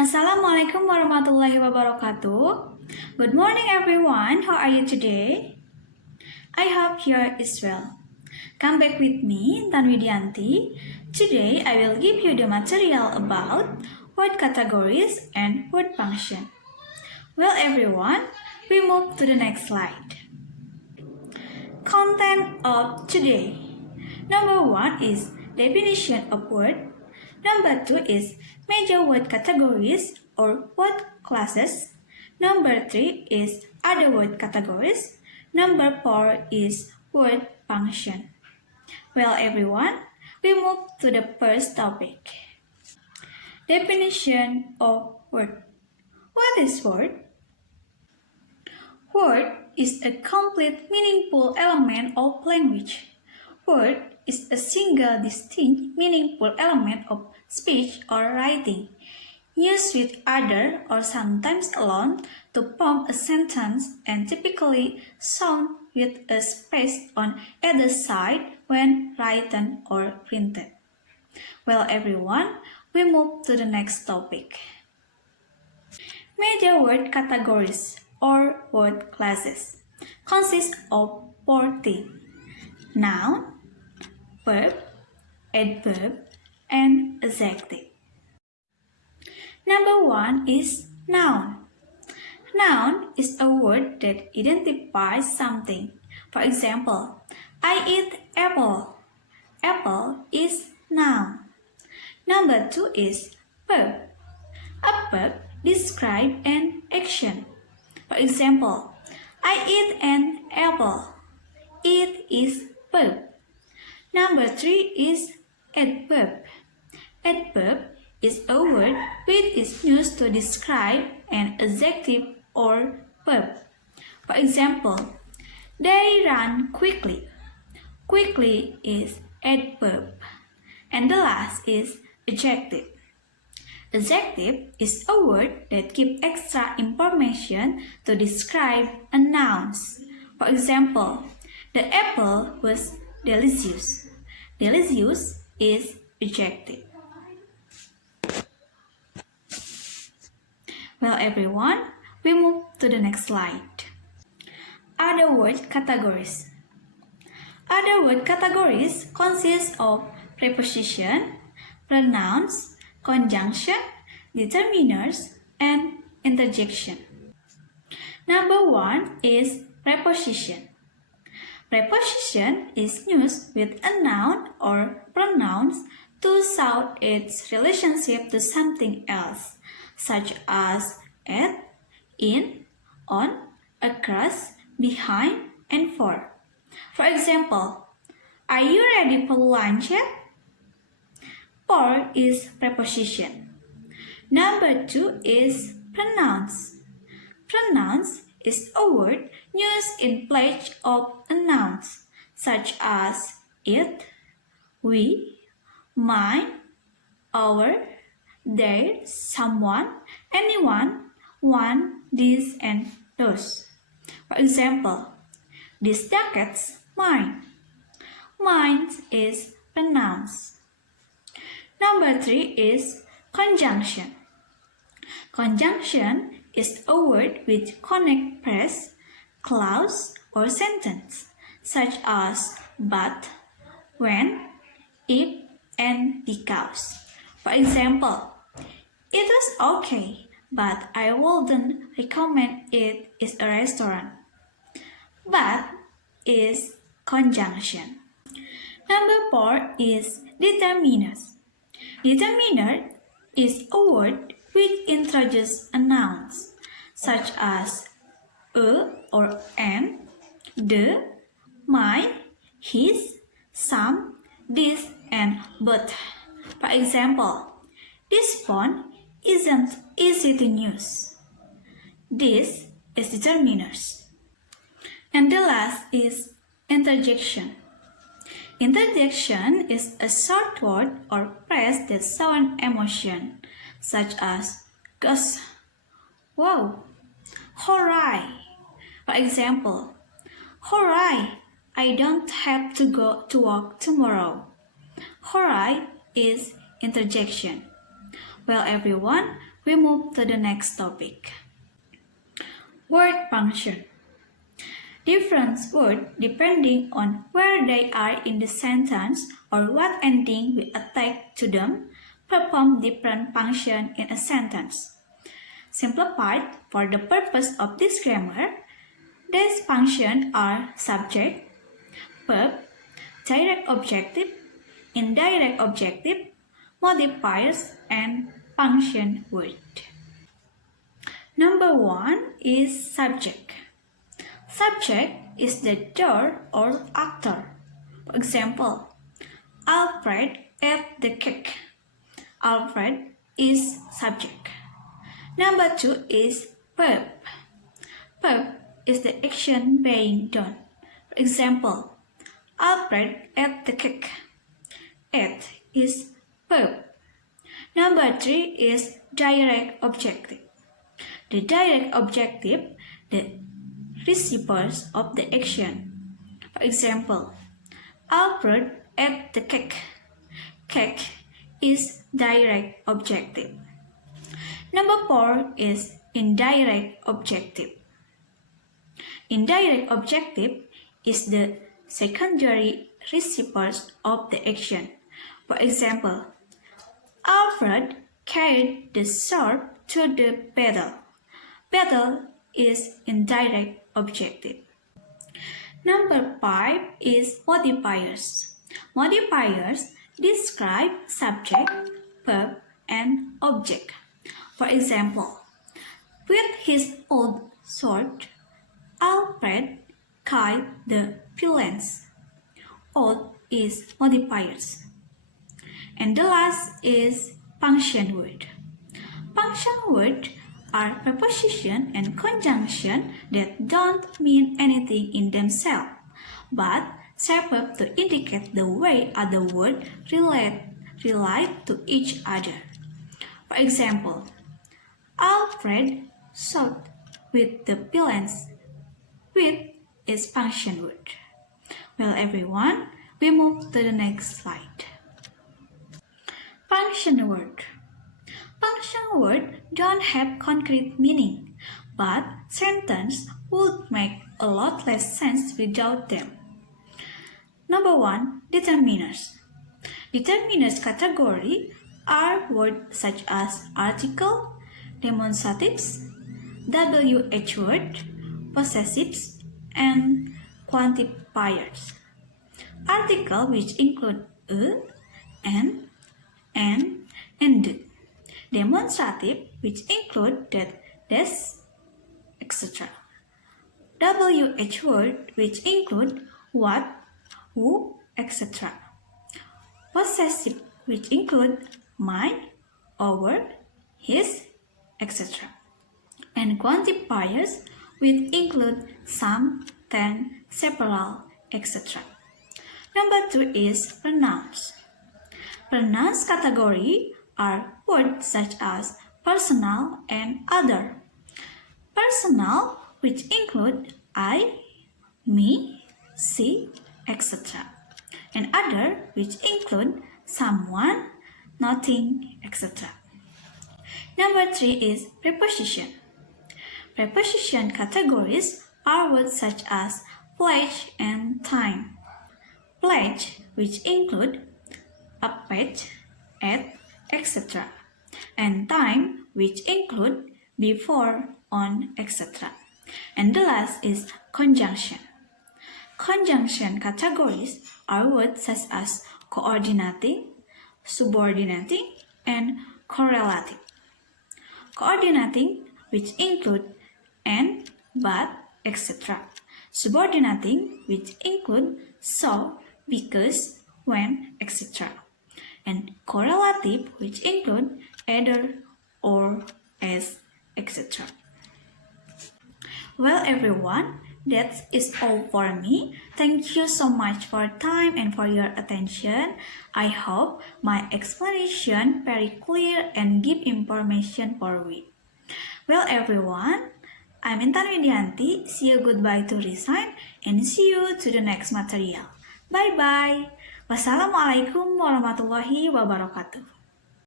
Assalamualaikum warahmatullahi wabarakatuh. Good morning everyone, how are you today? I hope here is well. Come back with me, Tan Widianti. Today I will give you the material about word categories and word function. Well everyone, we move to the next slide. Content of today. Number 1 is definition of word. Number 2 is major word categories or word classes. Number 3 is other word categories. Number 4 is word function. Well everyone, we move to the first topic. Definition of word. What is word? Word is a complete meaningful element of language. Word is a single distinct meaningful element of speech or writing, used with other or sometimes alone to form a sentence and typically sound with a space on either side when written or printed. Well everyone, we move to the next topic. Major word categories or word classes consist of 4 things: noun, verb, adverb, and adjective. Number 1 is noun. Noun is a word that identifies something. For example, I eat apple. Apple is noun. Number 2 is verb. A verb describes an action. For example, I eat an apple. Eat is verb. Number 3 is adverb. Adverb is a word which is used to describe an adjective or verb. For example, they run quickly. Quickly is adverb. And the last is adjective. Adjective is a word that gives extra information to describe a noun. For example, the apple was delicious. Delicious is adjective. Well everyone, we move to the next slide. Other word categories. Other word categories consist of preposition, pronouns, conjunction, determiners, and interjection. Number 1 is preposition. Preposition is used with a noun or pronouns to show its relationship to something else, such as at, in, on, across, behind, and for. For example, are you ready for lunch yet? For is preposition. Number 2 is pronouns. Pronouns is a word used in place of a noun, such as it, we, mine, our, their, someone, anyone, one, this, and those. For example, this jacket's mine. Mine is pronouns. Number 3 is conjunction. Conjunction is a word which connects phrase, clause, or sentence, such as but, when, if, and because. For example, it was okay, but I wouldn't recommend it as a restaurant. But is conjunction. Number 4 is determiners. Determiner is a word which introduces a noun, such as a or an, the, my, his, some, this, and but. For example, this phone isn't easy to use. This is determiners. And the last is interjection. Interjection is a short word or phrase that shows an emotion, such as gosh, wow, hooray. For example, hooray, I don't have to go to work tomorrow. Hooray is interjection. Well everyone, we move to the next topic. Word function. Different words, depending on where they are in the sentence or what ending we attach to them, perform different functions in a sentence. Simplified for the purpose of this grammar, these functions are subject, verb, direct objective, indirect objective, modifiers, and function word. Number 1 is subject. Subject is the doer or actor. For example, Alfred ate the cake. Alfred is subject. Number 2 is verb. Verb is the action being done. For example, Alfred ate the cake. Ate is verb. Number 3 is direct objective. The direct objective, the recipes of the action. For example, Alfred ate the cake. Cake is direct objective. Number 4 is indirect objective. Indirect objective is the secondary recipes of the action. For example, Alfred carried the sword to the battle. Battle is indirect objective. Number 5 is modifiers. Modifiers describe subject, verb, and object. For example, with his old sword, Alfred killed the villains. Old is modifiers. And the last is function word. Function words are preposition and conjunction that don't mean anything in themselves, but serve up to indicate the way other words relate to each other. For example, Alfred shot with the villains. With is function word. Well, everyone, we move to the next slide. Function word. Function words don't have concrete meaning, but sentence would make a lot less sense without them. Number 1, determiners. Determiners category are words such as article, demonstratives, WH word, possessives, and quantifiers. Article which include a, an, and the. Demonstrative which include that, this, etc. WH word which include what, who, etc. Possessive which include my, our, his, etc. And quantifiers which include some, ten, several, etc. Number 2 is pronouns. Pronouns category are words such as personal and other. Personal which include I, me, she, etc. And other which include someone, nothing, etc. Number 3 is preposition. Preposition categories are words such as pledge and time. Pledge which include up at, etc. And time which include before, on, etc. And the last is conjunction. Conjunction categories are words such as coordinating, subordinating, and correlative. Coordinating which include and, but, etc. Subordinating which include so, because, when, etc. And correlative which include either, or, as, etc. Well, everyone, that is all for me. Thank you so much for your time and for your attention. I hope my explanation very clear and give information for you. Well, everyone, I'm Intan Widianti. See you goodbye to resign and see you to the next material. Bye-bye. Wassalamualaikum warahmatullahi wabarakatuh.